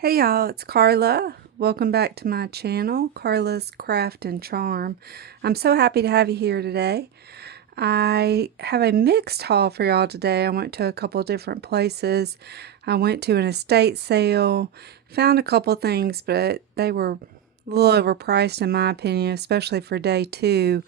Hey y'all, it's Carla. Welcome back to my channel, Carla's Craft and Charm. I'm so happy to have you here today. I have a mixed haul for y'all today. I went to a couple different places. I went to an estate sale, found a couple things, but they were a little overpriced in my opinion, especially for day two.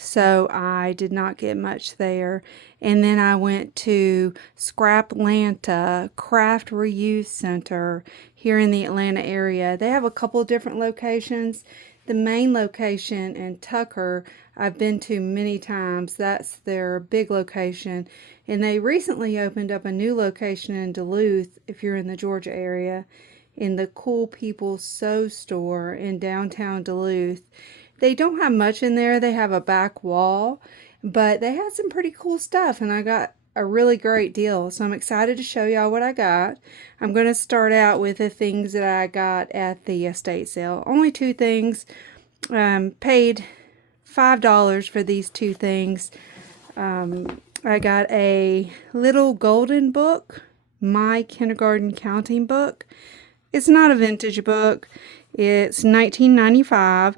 So I did not get much there. And then I went to Scraplanta Craft Reuse Center here in the Atlanta area. They have a couple different locations. The main location in Tucker, I've been to many times. That's their big location. And they recently opened up a new location in Duluth, if you're in the Georgia area, in the Cool People Sew Store in downtown Duluth. They don't have much in there. They have a back wall, but they had some pretty cool stuff, and I got a really great deal. So I'm excited to show y'all what I got. I'm going to start out with the things that I got at the estate sale. Only two things. Paid $5 for these two things. I got a little golden book, my kindergarten counting book. It's not a vintage book. It's 1995.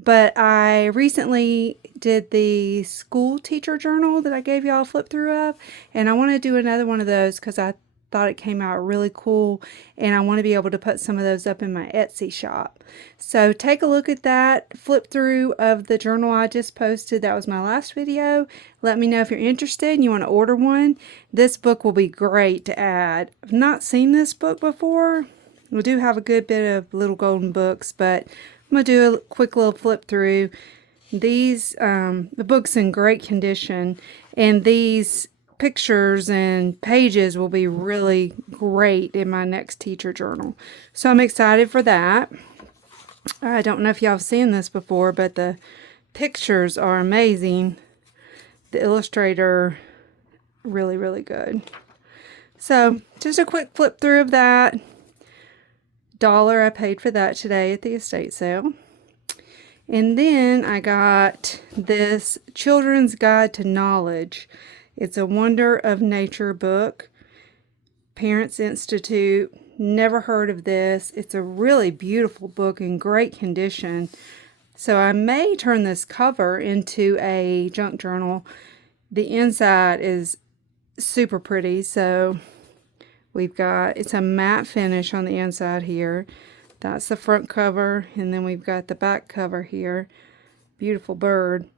But I recently did the school teacher journal that I gave y'all a flip through of, and I want to do another one of those because I thought it came out really cool, and I want to be able to put some of those up in my Etsy shop. So take a look at that flip through of the journal I just posted. That was my last video. Let me know if you're interested and you want to order one. This book will be great to add. I've not seen this book before. We do have a good bit of little golden books, but I'm going to do a quick little flip through. These, the book's in great condition, and these pictures and pages will be really great in my next teacher journal. So I'm excited for that. I don't know if y'all have seen this before, but the pictures are amazing. The illustrator, really, really good. So just a quick flip through of that. $1 I paid for that today at the estate sale. And then I got this Children's Guide to Knowledge. It's a Wonder of Nature book. Parents Institute. Never heard of this. It's a really beautiful book in great condition. So I may turn this cover into a junk journal. The inside is super pretty, so we've got, it's a matte finish on the inside here. That's the front cover, and then we've got the back cover here. Beautiful bird.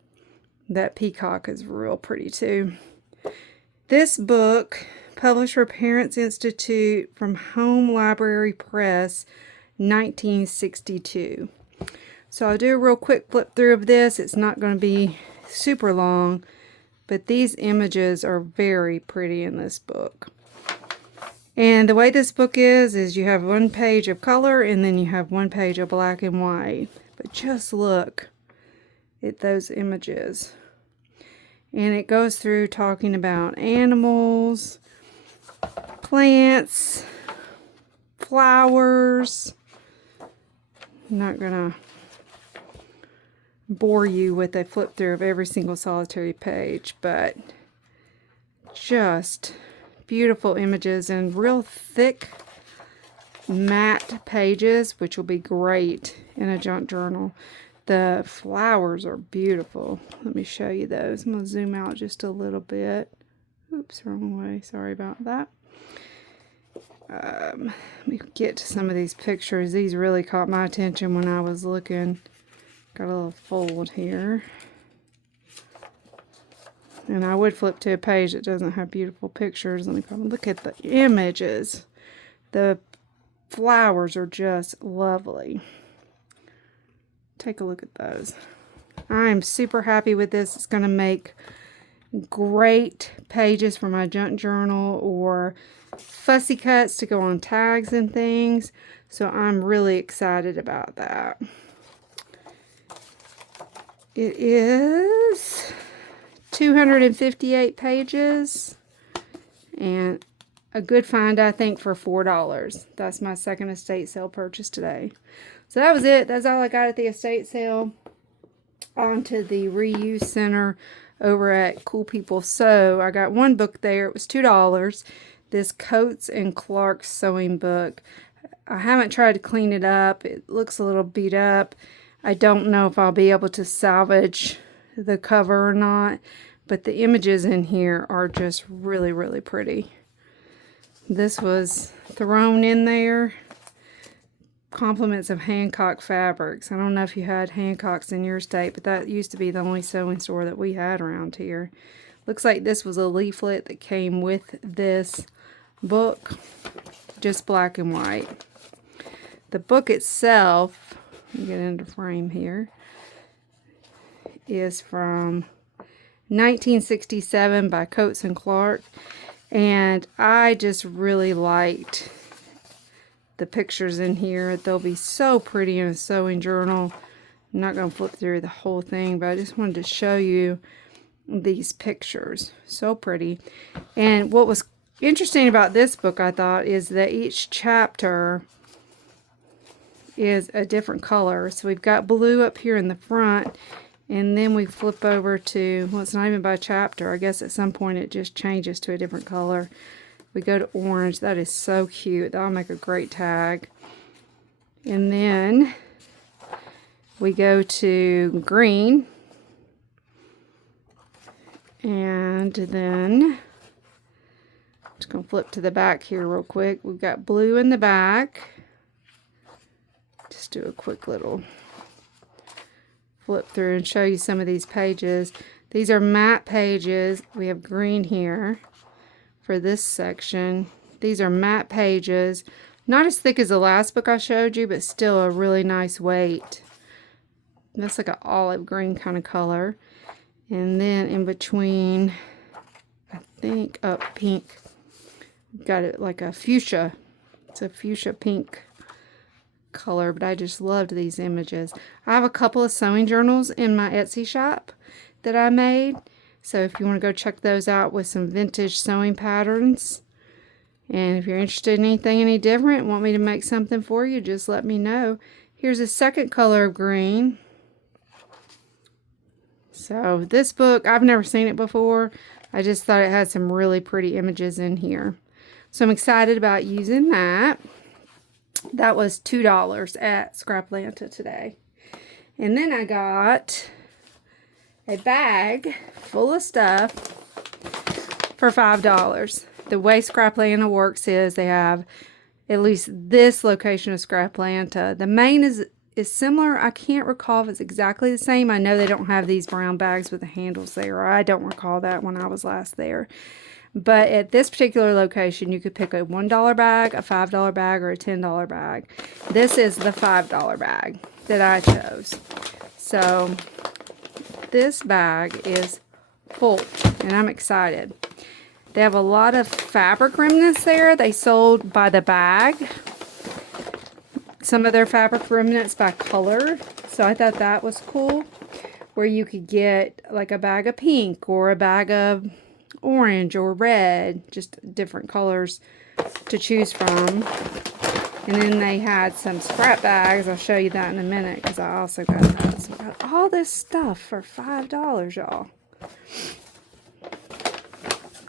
That peacock is real pretty too. This book, published for Parents Institute from Home Library Press, 1962. So I'll do a real quick flip through of this. It's not going to be super long, but these images are very pretty in this book. And the way this book is you have one page of color and then you have one page of black and white. But just look at those images. And it goes through talking about animals, plants, flowers. I'm not going to bore you with a flip through of every single solitary page, but just beautiful images and real thick matte pages, which will be great in a junk journal. The flowers are beautiful. Let me show you those. I'm going to zoom out just a little bit. Oops, wrong way. Sorry about that. Let me get to some of these pictures. These really caught my attention when I was looking. Got a little fold here. And I would flip to a page that doesn't have beautiful pictures. Let me probably look at the images. The flowers are just lovely. Take a look at those. I'm super happy with this. It's going to make great pages for my junk journal or fussy cuts to go on tags and things. So I'm really excited about that. It is 258 pages, and a good find, I think, for $4. That's my second estate sale purchase today. So that was it. That's all I got at the estate sale. On to the reuse center over at Cool People Sew. I got one book there. It was $2. This Coates and Clark sewing book. I haven't tried to clean it up. It looks a little beat up. I don't know if I'll be able to salvage the cover or not, but the images in here are just really, really pretty. This was thrown in there. Compliments of Hancock Fabrics. I don't know if you had Hancock's in your state, but that used to be the only sewing store that we had around here. Looks like this was a leaflet that came with this book, just black and white. The book itself, let me get into frame here, is from 1967 by Coates and Clark, and I just really liked the pictures in here. They'll be so pretty in a sewing journal. I'm not going to flip through the whole thing, but I just wanted to show you these pictures. So pretty. And what was interesting about this book, I thought, is that each chapter is a different color. So we've got blue up here in the front, and then we flip over to, well, it's not even by chapter. I guess at some point it just changes to a different color. We go to orange. That is so cute. That'll make a great tag. And then we go to green. And then, just going to flip to the back here real quick. We've got blue in the back. Just do a quick little flip through and show you some of these pages. These are matte pages. We have green here for this section. These are matte pages. Not as thick as the last book I showed you, but still a really nice weight. That's like an olive green kind of color. And then in between, I think, pink. Got it like a fuchsia. It's a fuchsia pink color, but I just loved these images. I have a couple of sewing journals in my Etsy shop that I made. So if you want to go check those out with some vintage sewing patterns. And if you're interested in anything any different, want me to make something for you, just let me know. Here's a second color of green. So this book, I've never seen it before. I just thought it had some really pretty images in here. So I'm excited about using that. That was $2 at Scraplanta today. And then I got a bag full of stuff for $5. The way Scraplanta works is they have at least this location of Scraplanta. The main is similar. I can't recall if it's exactly the same. I know they don't have these brown bags with the handles there. I don't recall that when I was last there. But at this particular location, you could pick a $1 bag, a $5 bag, or a $10 bag. This is the $5 bag that I chose. So this bag is full, and I'm excited. They have a lot of fabric remnants there. They sold by the bag. Some of their fabric remnants by color. So I thought that was cool. Where you could get like a bag of pink or a bag of orange or red, just different colors to choose from. And then they had some scrap bags. I'll show you that in a minute because I also got that. So I got all this stuff for $5, y'all.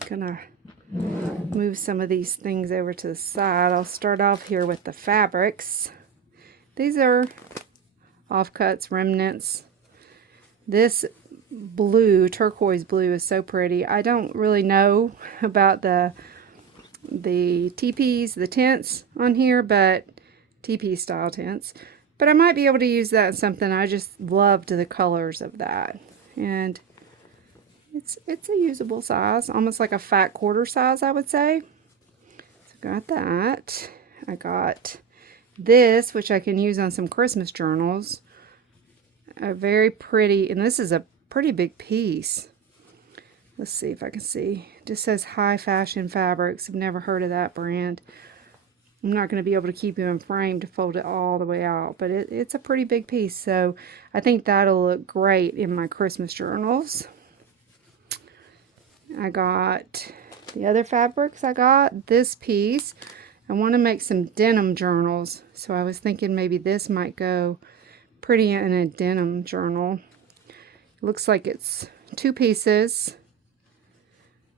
Gonna move some of these things over to the side. I'll start off here with the fabrics. These are offcuts, remnants. This blue, turquoise blue, is so pretty. I don't really know about the teepees, the tents on here, but teepee style tents. But I might be able to use that in something. I just loved the colors of that. And it's a usable size, almost like a fat quarter size, I would say. So got that. I got this, which I can use on some Christmas journals. A very pretty, and this is a pretty big piece. Let's see if I can see. It just says High Fashion Fabrics. I've never heard of that brand. I'm not going to be able to keep it in frame to fold it all the way out, but it's a pretty big piece, so I think that'll look great in my Christmas journals. I got the other fabrics. I got this piece. I want to make some denim journals, so I was thinking maybe this might go pretty in a denim journal. It looks like it's 2 pieces,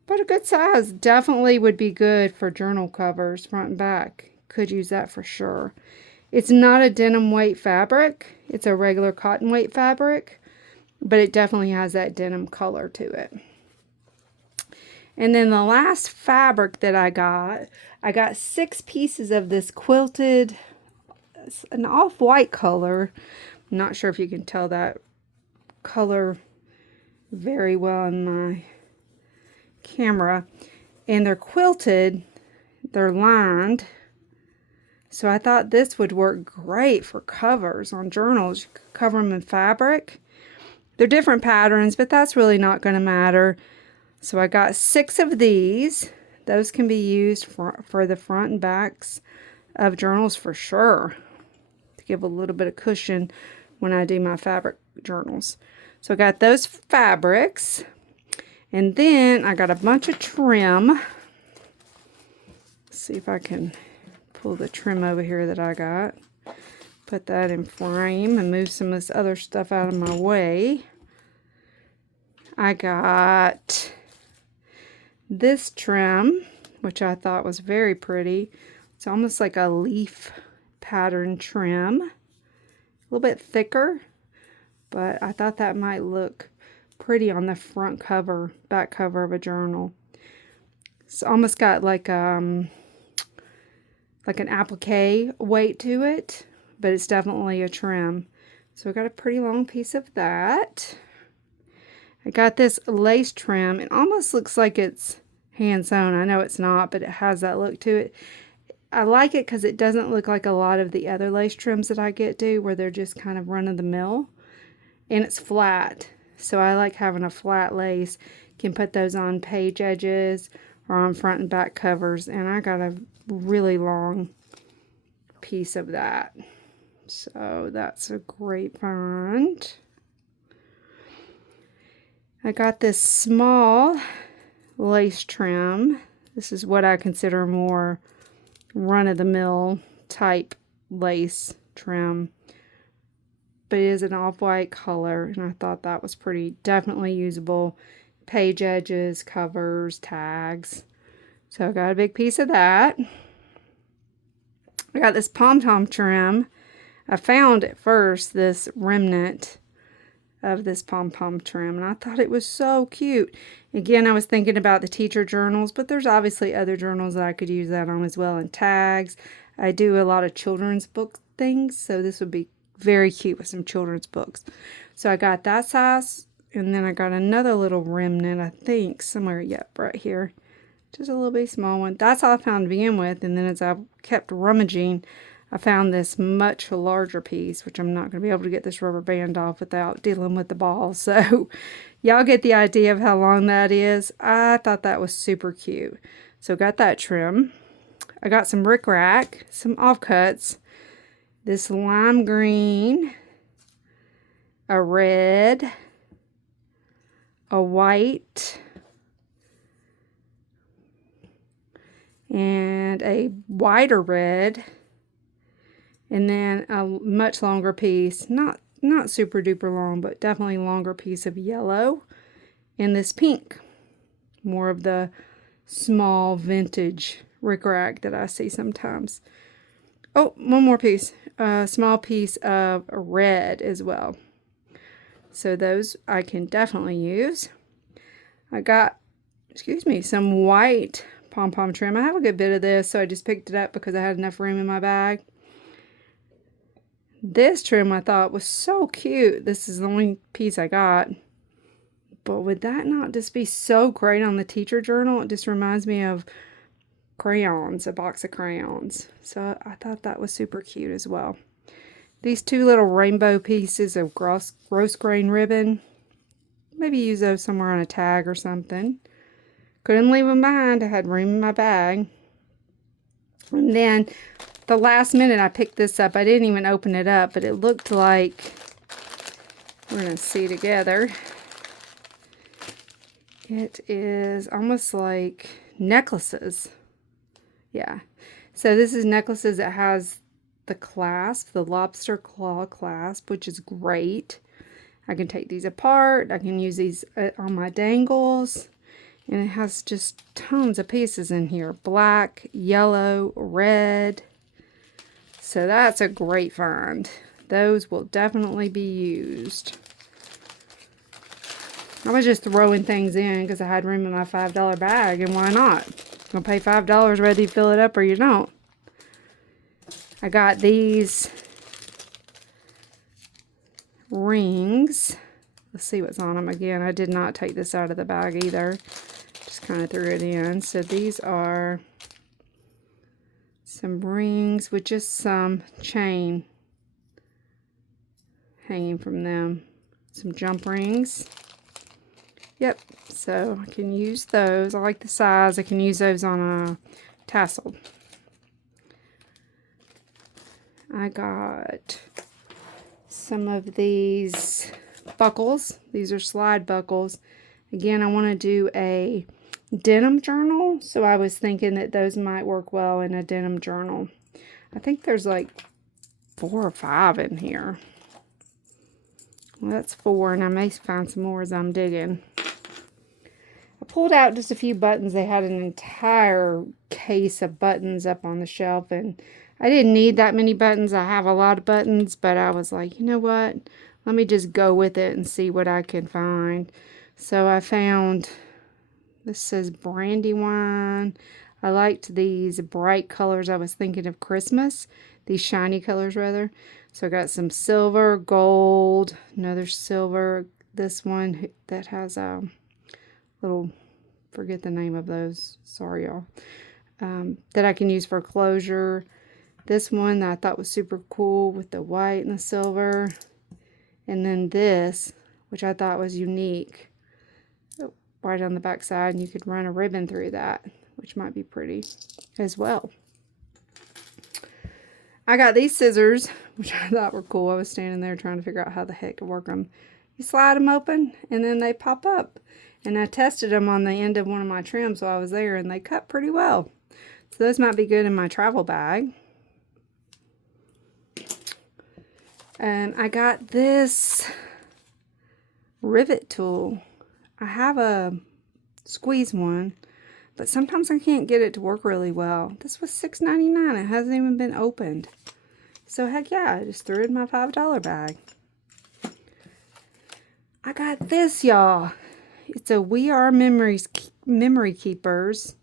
but a good size. Definitely would be good for journal covers, front and back. could use that for sure. It's not a denim weight fabric. It's a regular cotton weight fabric, but it definitely has that denim color to it. And then the last fabric that I got 6 pieces of this quilted, an off-white color. I'm not sure if you can tell that color very well in my camera. And they're quilted, they're lined. So I thought this would work great for covers on journals. You could cover them in fabric. They're different patterns, but that's really not going to matter. So I got 6 of these. Those can be used for the front and backs of journals for sure, to give a little bit of cushion when I do my fabric journals. So I got those fabrics. And then I got a bunch of trim. Let's see if I can pull the trim over here that I got. Put that in frame and move some of this other stuff out of my way. I got this trim, which I thought was very pretty. It's almost like a leaf pattern trim. A little bit thicker, but I thought that might look pretty on the front cover, back cover of a journal. It's almost got like an applique weight to it, but it's definitely a trim. So I got a pretty long piece of that. I got this lace trim. It almost looks like it's hand sewn. I know it's not, but it has that look to it. I like it because it doesn't look like a lot of the other lace trims that I get do, where they're just kind of run of the mill. And it's flat. So I like having a flat lace. Can put those on page edges or on front and back covers. And I got a really long piece of that. So that's a great find. I got this small lace trim. This is what I consider more run-of-the-mill type lace trim. But it is an off-white color, and I thought that was pretty, definitely usable. Page edges, covers, tags. So I got a big piece of that. I got this pom-pom trim. I found at first this remnant of this pom-pom trim, and I thought it was so cute. Again, I was thinking about the teacher journals, but there's obviously other journals that I could use that on as well, and tags. I do a lot of children's book things, so this would be very cute with some children's books. So I got that size, and then I got another little remnant, I think, somewhere, yep, right here. Just a little bit small one. That's all I found to begin with, and then as I kept rummaging, I found this much larger piece, which I'm not going to be able to get this rubber band off without dealing with the ball. So y'all get the idea of how long that is. I thought that was super cute. So got that trim. I got some rickrack, some offcuts, this lime green, a red, a white, and a whiter red. And then a much longer piece, not super duper long, but definitely longer piece of yellow. And this pink, more of the small vintage rickrack that I see sometimes. Oh, one more piece, a small piece of red as well. So those I can definitely use. I got, some white pom-pom trim. I have a good bit of this, so I just picked it up because I had enough room in my bag. This trim I thought was so cute. This is the only piece I got. But would that not just be so great on the teacher journal? It just reminds me of crayons, a box of crayons. So I thought that was super cute as well. These 2 little rainbow pieces of gross grain ribbon. Maybe use those somewhere on a tag or something. Couldn't leave them behind. I had room in my bag. And then the last minute I picked this up. I didn't even open it up, but it looked like, we're going to see together. It is almost like necklaces. Yeah. So this is necklaces that has the clasp, the lobster claw clasp, which is great. I can take these apart. I can use these on my dangles. And it has just tons of pieces in here. Black, yellow, red. So that's a great find. Those will definitely be used. I was just throwing things in because I had room in my $5 bag, and why not? You're gonna pay $5 whether you fill it up or you don't. I got these rings. Let's see what's on them again. I did not take this out of the bag either. Just kind of threw it in. So these are some rings with just some chain hanging from them. Some jump rings. Yep, so I can use those. I like the size. I can use those on a tassel. I got some of these buckles. These are slide buckles. Again, I want to do a denim journal, so I was thinking that those might work well in a denim journal. I think there's like 4 or 5 in here. Well, that's 4, and I may find some more as I'm digging. I pulled out just a few buttons. They had an entire case of buttons up on the shelf, and I didn't need that many buttons. I have a lot of buttons, but I was like, you know what? Let me just go with it and see what I can find. So I found, this says Brandywine. I liked these bright colors. I was thinking of Christmas. These shiny colors, rather. So I got some silver, gold, another silver. This one that has a little, forget the name of those. Sorry, y'all. That I can use for closure. This one that I thought was super cool with the white and the silver. And then this, which I thought was unique. Right on the back side, and you could run a ribbon through that, which might be pretty as well. I got these scissors, which I thought were cool. I was standing there trying to figure out how the heck to work them. You slide them open, and then they pop up. And I tested them on the end of one of my trims while I was there, and they cut pretty well. So those might be good in my travel bag. And I got this rivet tool. I have a squeeze one, but sometimes I can't get it to work really well. This was $6.99. It hasn't even been opened. So heck yeah, I just threw it in my $5 bag. I got this, y'all. It's a We Are Memories memory keepers.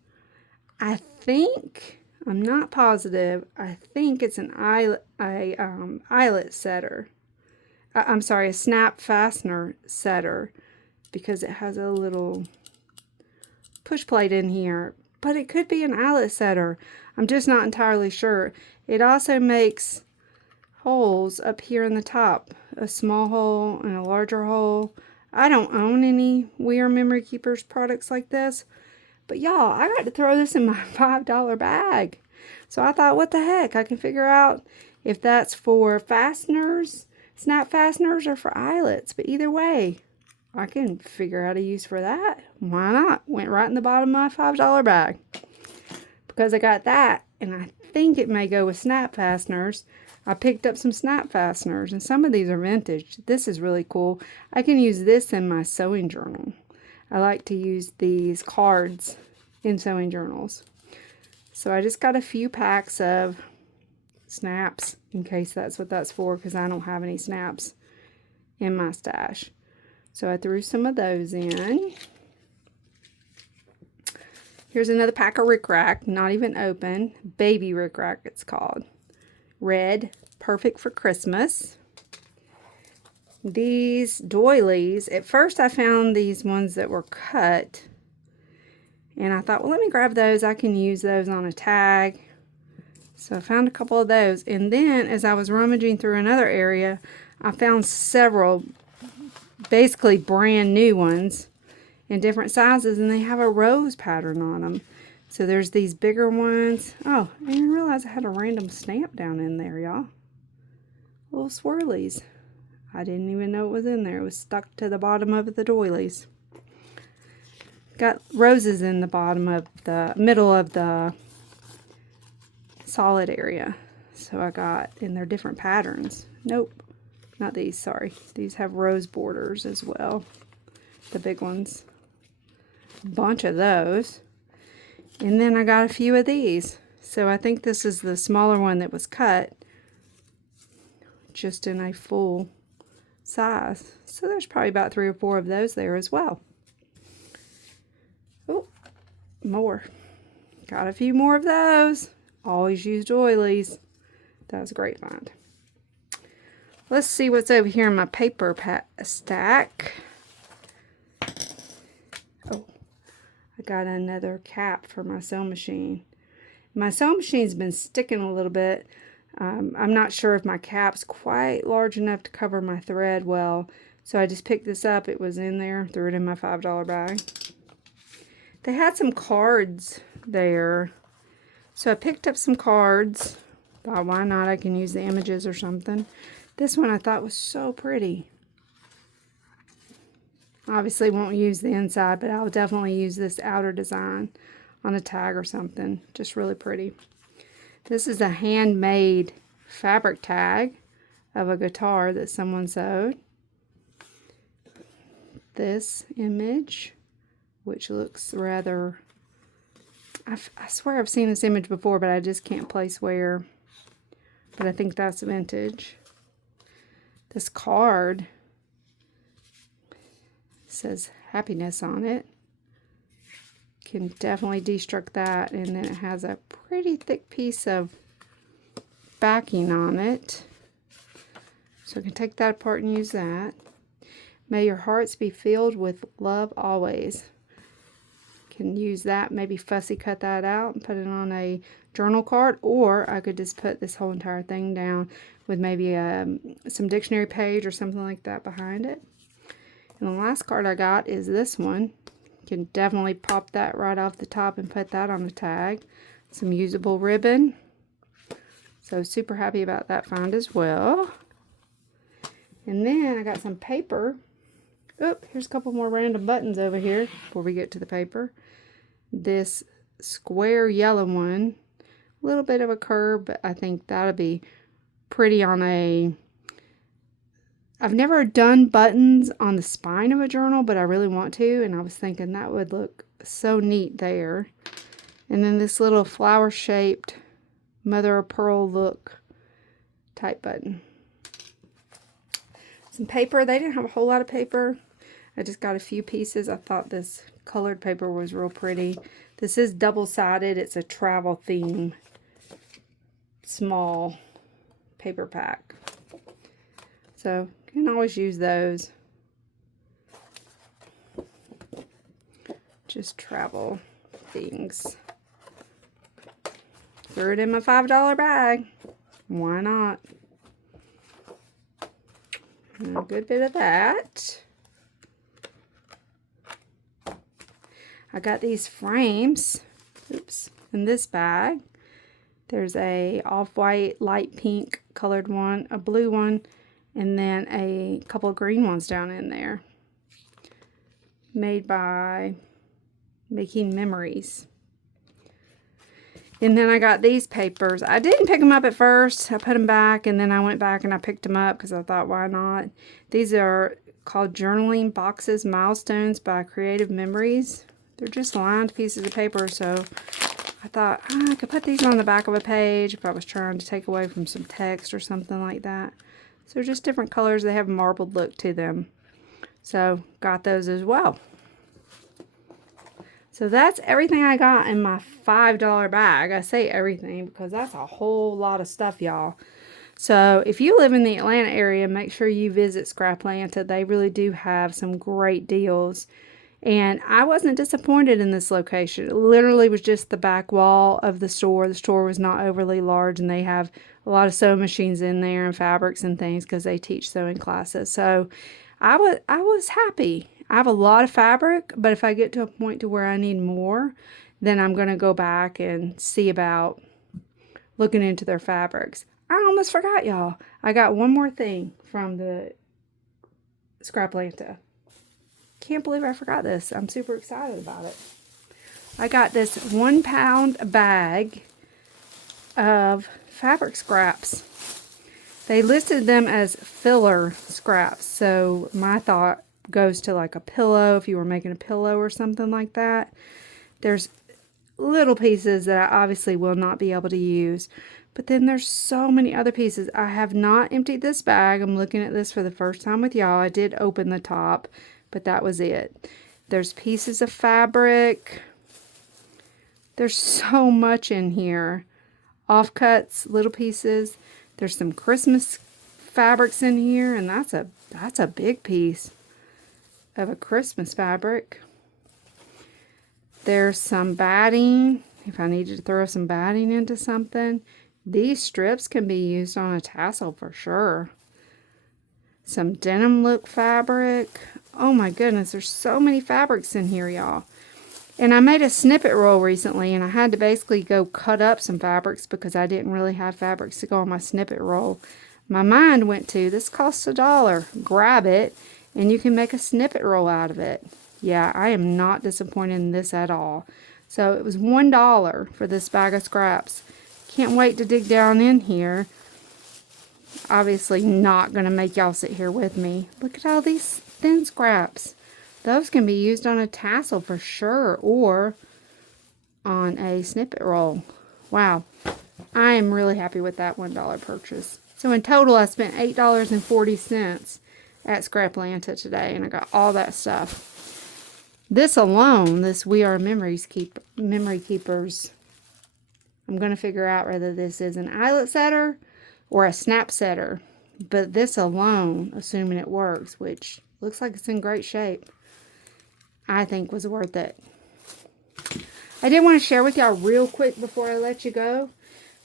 I think, I'm not positive, I think it's an eyelet setter. I'm sorry, a snap fastener setter, because it has a little push plate in here, but it could be an eyelet setter. I'm just not entirely sure. It also makes holes up here in the top, a small hole and a larger hole. I don't own any We Are Memory Keepers products like this, but y'all, I got to throw this in my $5 bag. So I thought, what the heck? I can figure out if that's for fasteners, snap fasteners, or for eyelets, but either way, I can figure out a use for that. Why not? Went right in the bottom of my $5 bag. Because I got that, and I think it may go with snap fasteners. I picked up some snap fasteners, and some of these are vintage. This is really cool. I can use this in my sewing journal. I like to use these cards in sewing journals. So I just got a few packs of snaps, in case that's what that's for, because I don't have any snaps in my stash. So I threw some of those in. Here's another pack of Rick Rack, not even open. Baby Rick Rack, it's called. Red, perfect for Christmas. These doilies, at first I found these ones that were cut. And I thought, well, let me grab those. I can use those on a tag. So I found a couple of those. And then as I was rummaging through another area, I found several basically brand new ones in different sizes, and they have a rose pattern on them. So there's these bigger ones. Oh, I didn't realize I had a random stamp down in there, y'all. Little swirlies. I didn't even know it was in there. It was stuck to the bottom of the doilies. Got roses in the bottom of the middle of the solid area. So I got, and they're different patterns. Nope. Not these, sorry. These have rose borders as well. The big ones. A bunch of those. And then I got a few of these. So I think this is the smaller one that was cut. just in a full size. So there's probably about 3 or 4 of those there as well. Oh, more. Got a few more of those. Always used oilies. That was a great find. Let's see what's over here in my paper stack. Oh, I got another cap for my sewing machine. My sewing machine's been sticking a little bit. I'm not sure if my cap's quite large enough to cover my thread well, so I just picked this up. It was in there, threw it in my $5 bag. They had some cards there, so I picked up some cards. Thought, why not? I can use the images or something. This one I thought was so pretty. Obviously won't use the inside, but I'll definitely use this outer design on a tag or something. Just really pretty. This is a handmade fabric tag of a guitar that someone sewed. This image, which looks rather... I swear I've seen this image before, but I just can't place where. But I think that's vintage. This card says happiness on it. Can definitely destruct that. And then it has a pretty thick piece of backing on it. So I can take that apart and use that. May your hearts be filled with love always. Can use that, maybe fussy cut that out and put it on a journal card, or I could just put this whole entire thing down with maybe some dictionary page or something like that behind it. And the last card I got is this one. You can definitely pop that right off the top and put that on the tag. Some usable ribbon. So super happy about that find as well. And then I got some paper. Oop, here's a couple more random buttons over here before we get to the paper. This square yellow one, a little bit of a curve, but I think that'll be pretty on a... I've never done buttons on the spine of a journal, but I really want to, and I was thinking that would look so neat there. And then this little flower-shaped mother of pearl look type button. Some paper. They didn't have a whole lot of paper. I just got a few pieces. I thought this colored paper was real pretty. This is double-sided. It's a travel theme small paper pack. So you can always use those. Just travel things. Threw it in my $5 bag. Why not? And a good bit of that. I got these frames, oops, in this bag. There's a off-white, light pink colored one, a blue one, and then a couple of green ones down in there. Made by Making Memories. And then I got these papers. I didn't pick them up at first. I put them back, and then I went back and I picked them up because I thought, why not? These are called Journaling Boxes Milestones by Creative Memories. They're just lined pieces of paper, so I thought I could put these on the back of a page if I was trying to take away from some text or something like that. So they're just different colors. They have a marbled look to them. So got those as well. So that's everything I got in my $5 bag. I say everything because that's a whole lot of stuff, y'all. So if you live in the Atlanta area, make sure you visit Scraplanta. They really do have some great deals. And I wasn't disappointed in this location. It literally was just the back wall of the store. The store was not overly large, and they have a lot of sewing machines in there and fabrics and things because they teach sewing classes. So I was happy. I have a lot of fabric, but if I get to a point to where I need more, then I'm going to go back and see about looking into their fabrics. I almost forgot, y'all. I got one more thing from the Scraplanta. Can't believe I forgot this. I'm super excited about it. I got this 1 pound bag of fabric scraps. They listed them as filler scraps. So my thought goes to like a pillow, if you were making a pillow or something like that. There's little pieces that I obviously will not be able to use. But then there's so many other pieces. I have not emptied this bag. I'm looking at this for the first time with y'all. I did open the top, but that was it. There's pieces of fabric. There's so much in here. Offcuts, little pieces. There's some Christmas fabrics in here, and that's a big piece of a Christmas fabric. There's some batting, if I needed to throw some batting into something. These strips can be used on a tassel for sure. Some denim look fabric. Oh my goodness, there's so many fabrics in here, y'all. And I made a snippet roll recently, and I had to basically go cut up some fabrics because I didn't really have fabrics to go on my snippet roll. My mind went to, this costs $1. Grab it, and you can make a snippet roll out of it. Yeah, I am not disappointed in this at all. So it was $1 for this bag of scraps. Can't wait to dig down in here. Obviously not going to make y'all sit here with me. Look at all these thin scraps. Those can be used on a tassel for sure, or on a snippet roll. Wow. I am really happy with that $1 purchase. So in total, I spent $8.40 at Scraplanta today, and I got all that stuff. This alone, this We Are Memory Keepers, I'm going to figure out whether this is an eyelet setter or a snap setter. But this alone, assuming it works, which looks like it's in great shape, I think was worth it. I did want to share with y'all real quick before I let you go,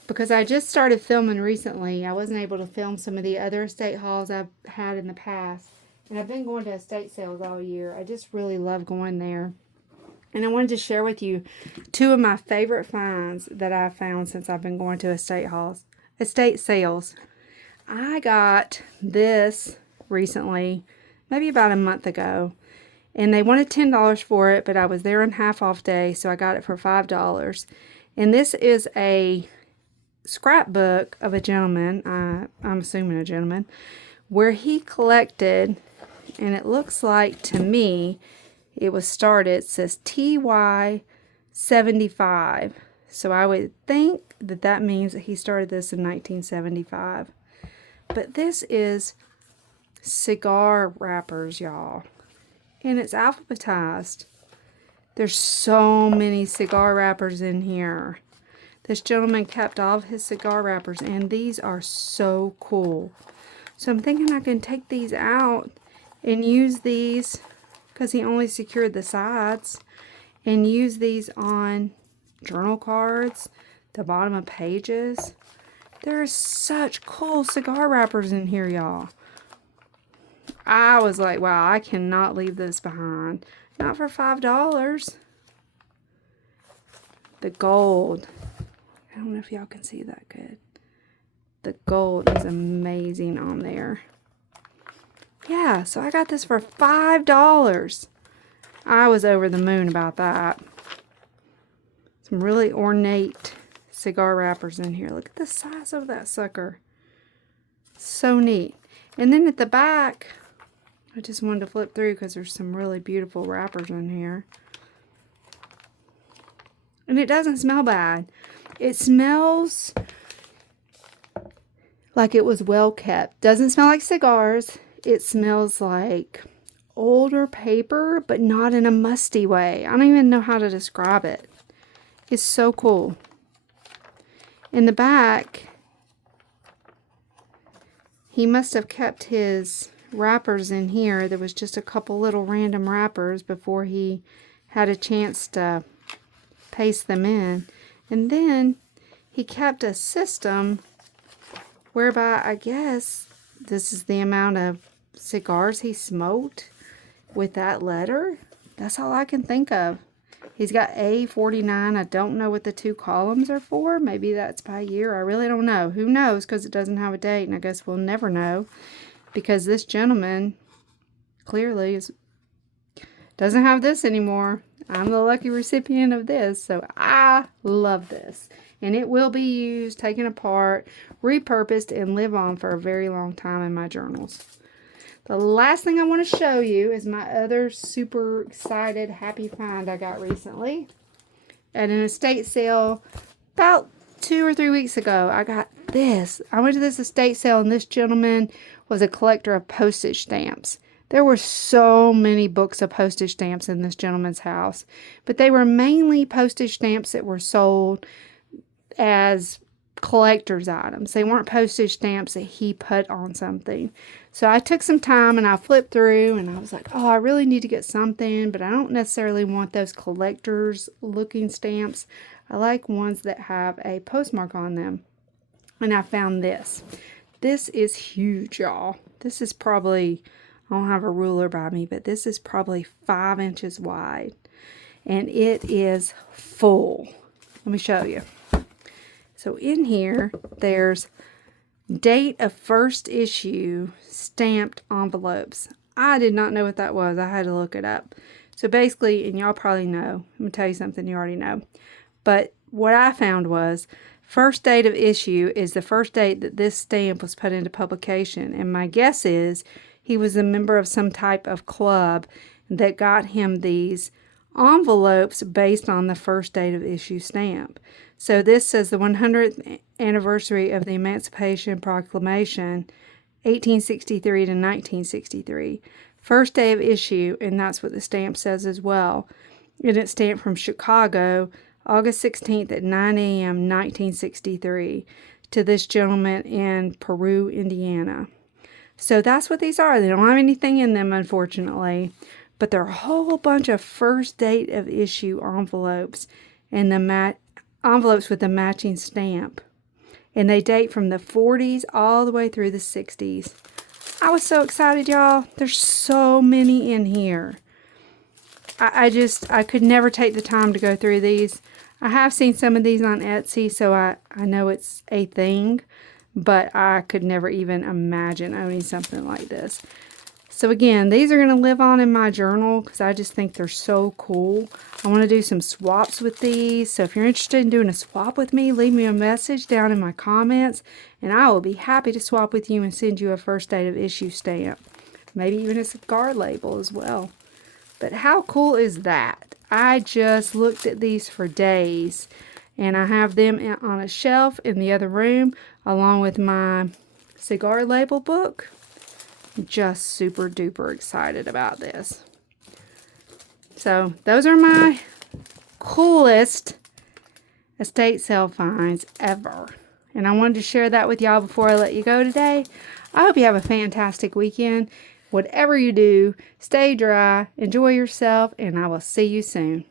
because I just started filming recently. I wasn't able to film some of the other estate hauls I've had in the past. And I've been going to estate sales all year. I just really love going there. And I wanted to share with you 2 of my favorite finds that I've found since I've been going to estate sales. I got this recently, maybe about a month ago. And they wanted $10 for it, but I was there on half off day, so I got it for $5. And this is a scrapbook of a gentleman, I'm assuming a gentleman, where he collected, and it looks like to me it was started, it says TY 75. So I would think that that means that he started this in 1975. But this is cigar wrappers, y'all. And it's alphabetized. There's so many cigar wrappers in here. This gentleman kept all of his cigar wrappers, and these are so cool. So I'm thinking I can take these out and use these, because he only secured the sides, and use these on journal cards, the bottom of pages. There's such cool cigar wrappers in here, y'all. I was like, wow, I cannot leave this behind. Not for $5. The gold. I don't know if y'all can see that good. The gold is amazing on there. Yeah, so I got this for $5. I was over the moon about that. Some really ornate cigar wrappers in here. Look at the size of that sucker. So neat. And then at the back, I just wanted to flip through because there's some really beautiful wrappers in here. And it doesn't smell bad. It smells like it was well kept. Doesn't smell like cigars. It smells like older paper, but not in a musty way. I don't even know how to describe it. It's so cool. In the back, he must have kept his wrappers in here. There was just a couple little random wrappers before he had a chance to paste them in. And then he kept a system whereby, I guess, this is the amount of cigars he smoked with that letter. That's all I can think of. He's got A49. I don't know what the 2 columns are for. Maybe that's by year. I really don't know. Who knows, because it doesn't have a date, and I guess we'll never know, because this gentleman clearly doesn't have this anymore. I'm the lucky recipient of this, so I love this. And it will be used, taken apart, repurposed, and live on for a very long time in my journals. The last thing I want to show you is my other super excited, happy find I got recently. at an estate sale about 2 or 3 weeks ago. I got this. I went to this estate sale, and this gentleman was a collector of postage stamps. There were so many books of postage stamps in this gentleman's house, but they were mainly postage stamps that were sold as collector's items. They weren't postage stamps that he put on something. So I took some time and I flipped through, and I was like, oh, I really need to get something, but I don't necessarily want those collector's looking stamps. I like ones that have a postmark on them. And I found this. This is huge, y'all. This is probably, I don't have a ruler by me, but this is probably 5 inches wide. And it is full. Let me show you. So in here, there's date of first issue stamped envelopes. I did not know what that was. I had to look it up. So basically, and y'all probably know, I'm going to tell you something you already know. But what I found was, first date of issue is the first date that this stamp was put into publication. And my guess is he was a member of some type of club that got him these envelopes based on the first date of issue stamp. So this says the 100th anniversary of the Emancipation Proclamation, 1863 to 1963. First day of issue, and that's what the stamp says as well. And it's stamped from Chicago, August 16th at 9 a.m. 1963 to this gentleman in Peru, Indiana. So that's what these are. They don't have anything in them, unfortunately, but they're a whole bunch of first date of issue envelopes, and the envelopes with the matching stamp. And they date from the 40s all the way through the 60s. I was so excited, y'all. There's so many in here. I could never take the time to go through these. I have seen some of these on Etsy, so I know it's a thing, but I could never even imagine owning something like this. So again, these are going to live on in my journal because I just think they're so cool. I want to do some swaps with these. So if you're interested in doing a swap with me, leave me a message down in my comments, and I will be happy to swap with you and send you a first date of issue stamp. Maybe even a cigar label as well. But how cool is that? I just looked at these for days, and I have them on a shelf in the other room along with my cigar label book. Just super duper excited about this. So those are my coolest estate sale finds ever. And I wanted to share that with y'all before I let you go today. I hope you have a fantastic weekend. Whatever you do, stay dry, enjoy yourself, and I will see you soon.